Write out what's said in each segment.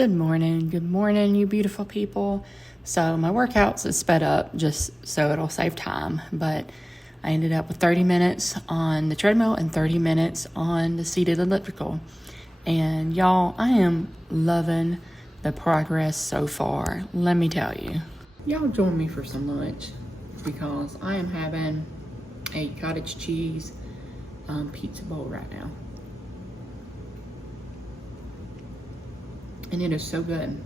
Good morning, you beautiful people. So my workouts is sped up just so it'll save time, but I ended up with 30 minutes on the treadmill and 30 minutes on the seated elliptical. And y'all, I am loving the progress so far, let me tell you. Y'all join me for some lunch because I am having a cottage cheese pizza bowl right now. And it is so good.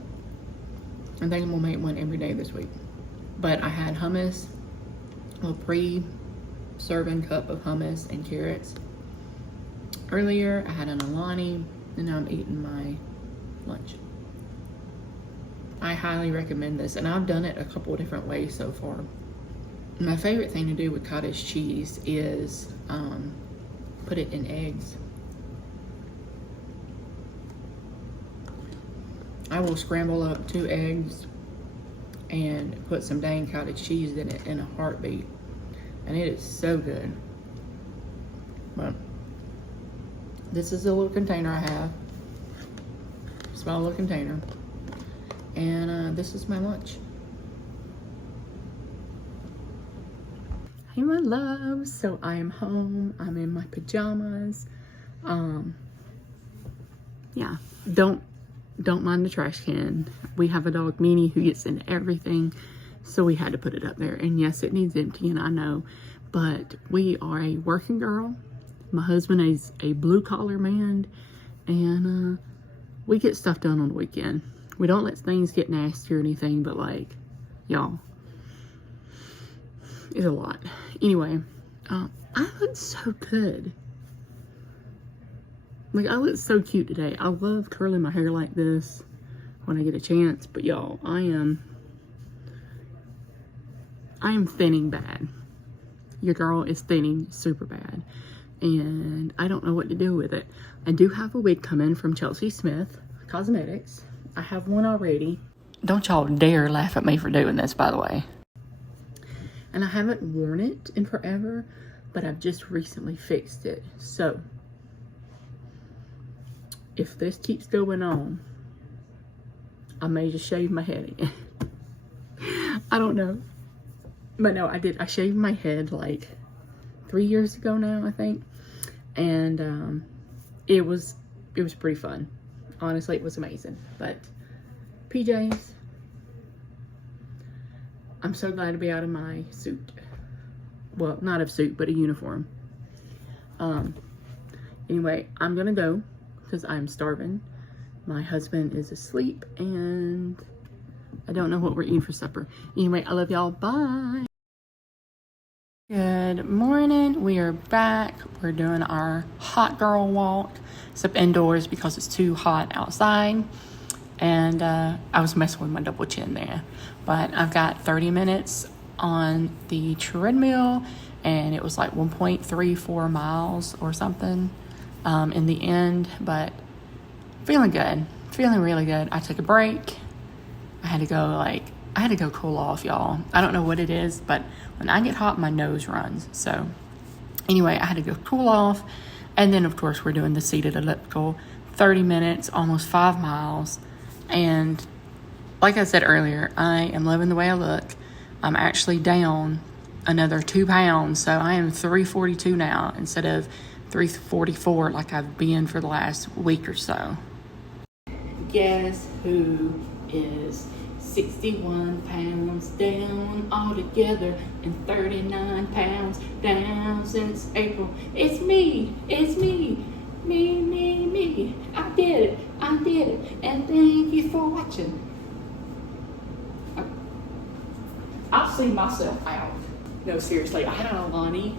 I think I'm gonna make one every day this week. But I had hummus, a pre-serving cup of hummus and carrots. Earlier, I had an Alani, and now I'm eating my lunch. I highly recommend this, and I've done it a couple of different ways so far. My favorite thing to do with cottage cheese is put it in eggs. I will scramble up 2 eggs and put some dang cottage cheese in it in a heartbeat. And it is so good. But this is the little container I have. Small little container. And this is my lunch. Hey my loves. So I am home. I'm in my pajamas. Yeah, don't mind the trash can. We have a dog, Meanie, who gets in everything, so we had to put it up there. And yes, it needs emptying, I know, but we are a working girl. My husband is a blue-collar man, and we get stuff done on the weekend. We don't let things get nasty or anything, but like, y'all, it's a lot. Anyway, I look so good. Like, I look so cute today. I love curling my hair like this when I get a chance. But y'all, I am thinning bad. Your girl is thinning super bad. And I don't know what to do with it. I do have a wig coming from Chelsea Smith Cosmetics. I have one already. Don't y'all dare laugh at me for doing this, by the way. And I haven't worn it in forever, but I've just recently fixed it. So if this keeps going on, I may just shave my head again. I don't know. But no, I shaved my head like 3 years ago now, I think. And it was pretty fun. Honestly, it was amazing. But PJs, I'm so glad to be out of my suit. Well, not a suit, but a uniform. Anyway, I'm gonna go because I'm starving. My husband is asleep and I don't know what we're eating for supper. Anyway, I love y'all. Bye. Good morning. We are back. We're doing our hot girl walk. Except indoors because it's too hot outside. And I was messing with my double chin there. But I've got 30 minutes on the treadmill and it was like 1.34 miles or something. In the end, but feeling good, feeling really good. I took a break. I had to go cool off, y'all. I don't know what it is, but when I get hot, my nose runs. So anyway, I had to go cool off. And then of course we're doing the seated elliptical, 30 minutes, almost 5 miles. And like I said earlier, I am loving the way I look. I'm actually down another 2 pounds. So I am 342 now instead of 344 like I've been for the last week or so. Guess who is 61 pounds down altogether and 39 pounds down since April? It's me, me. I did it, and thank you for watching. I'll see myself out. No, seriously, I had an Alani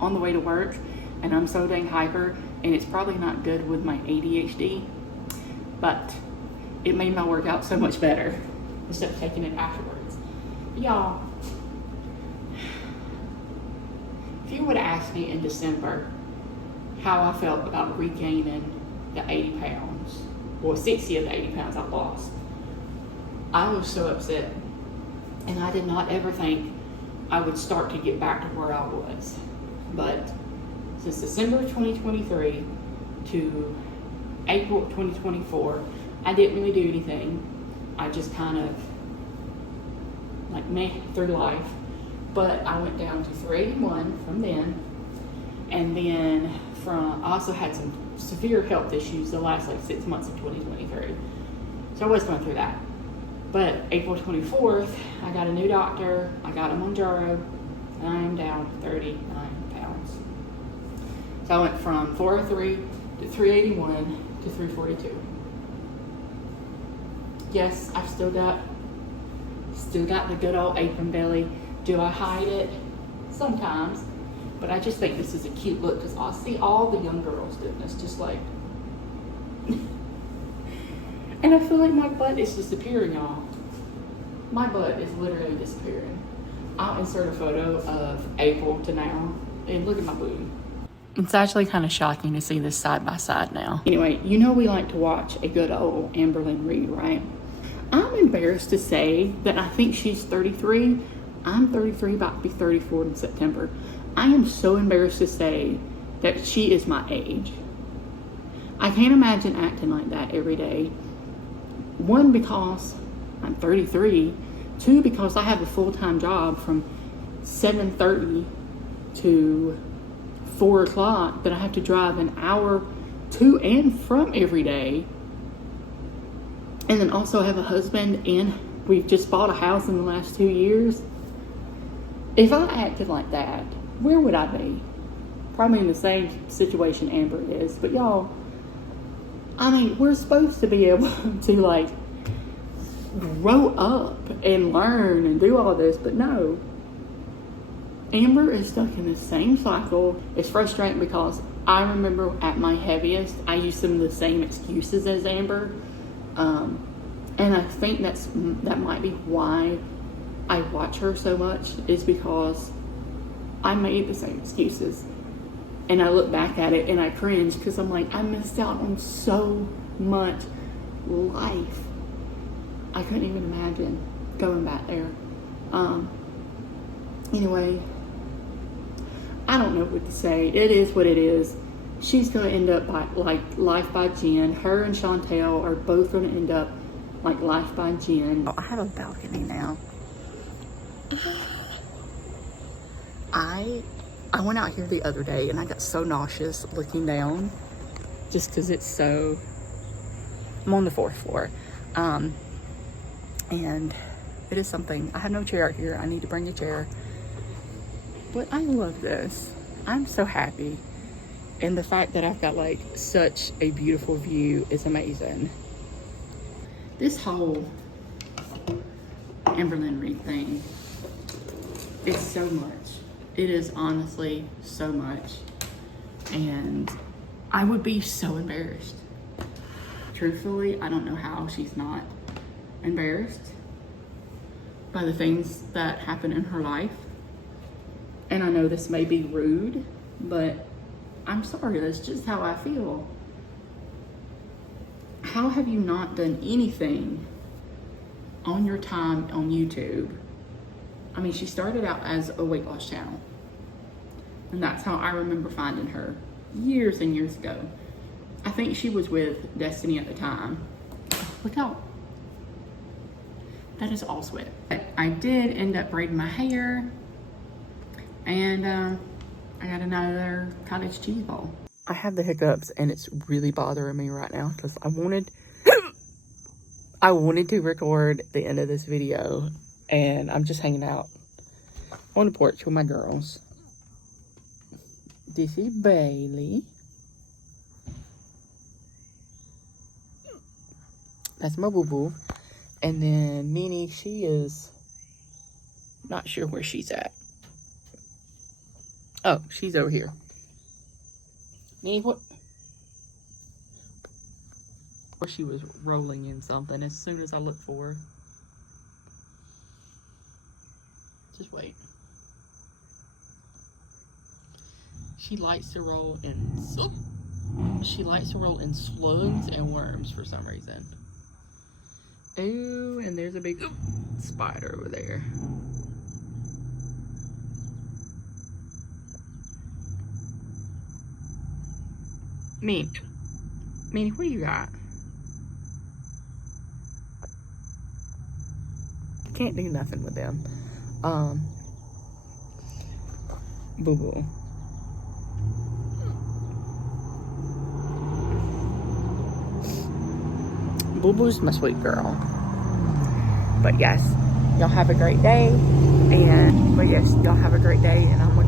on the way to work and I'm so dang hyper, and it's probably not good with my ADHD, but it made my workout so much better instead of taking it afterwards. Y'all, if you would have asked me in December how I felt about regaining the 80 pounds, or 60 of the 80 pounds I lost, I was so upset, and I did not ever think I would start to get back to where I was. But since December 2023 to April 2024, I didn't really do anything. I just kind of like meh through life. But I went down to 381 from then. And then I also had some severe health issues the last like 6 months of 2023. So I was going through that. But April 24th, I got a new doctor. I got a Mounjaro, and I am down 39 pounds. So I went from 403 to 381 to 342. Yes, I've still got the good old apron belly. Do I hide it? Sometimes. But I just think this is a cute look because I see all the young girls doing this, just like. And I feel like my butt is disappearing, y'all. My butt is literally disappearing. I'll insert a photo of April to now, and look at my booty. It's actually kind of shocking to see this side by side now. Anyway, you know we like to watch a good old Amberlynn Reid, right? I'm embarrassed to say that I think she's 33. I'm 33, about to be 34 in September. I am so embarrassed to say that she is my age. I can't imagine acting like that every day. One, because I'm 33. Two, because I have a full-time job from 7:30 to 4 o'clock that I have to drive an hour to and from every day. And then also have a husband, and we've just bought a house in the last 2 years. If I acted like that, where would I be? Probably in the same situation Amber is. But y'all, I mean, we're supposed to be able to like grow up and learn and do all this, but no. Amber is stuck in the same cycle. It's frustrating because I remember at my heaviest, I used some of the same excuses as Amber. And I think that might be why I watch her so much, is because I made the same excuses. And I look back at it and I cringe because I'm like, I missed out on so much life. I couldn't even imagine going back there. Anyway, I don't know what to say. It is what it is. She's going to end up like Life by Jen. Her and Chantel are both going to end up like Life by Jen. Oh, I have a balcony now. I went out here the other day and I got so nauseous looking down just because it's so. I'm on the 4th floor. And it is something. I have no chair out here. I need to bring a chair. But I love this. I'm so happy. And the fact that I've got like such a beautiful view is amazing. This whole Amberlynn Reid thing is so much. It is honestly so much. And I would be so embarrassed. Truthfully, I don't know how she's not embarrassed by the things that happen in her life. And I know this may be rude, but I'm sorry, that's just how I feel. How have you not done anything on your time on YouTube? I mean, she started out as a weight loss channel. And that's how I remember finding her years and years ago. I think she was with Destiny at the time. Look out. That is all sweat. I did end up braiding my hair. And I got another cottage cheese ball. I have the hiccups and it's really bothering me right now because I wanted to record the end of this video, and I'm just hanging out on the porch with my girls. This is Bailey. That's my boo-boo. And then Nene, she is not sure where she's at. Oh, she's over here. Nene, what? Or she was rolling in something as soon as I looked for her. Just wait. She likes to roll in slugs and worms for some reason. Ooh, and there's a big spider over there. Minnie, what do you got? can't do nothing with them. Boo Boo. Boo Boo's my sweet girl. But yes, y'all have a great day. And, but yes, y'all have a great day. And I'm going to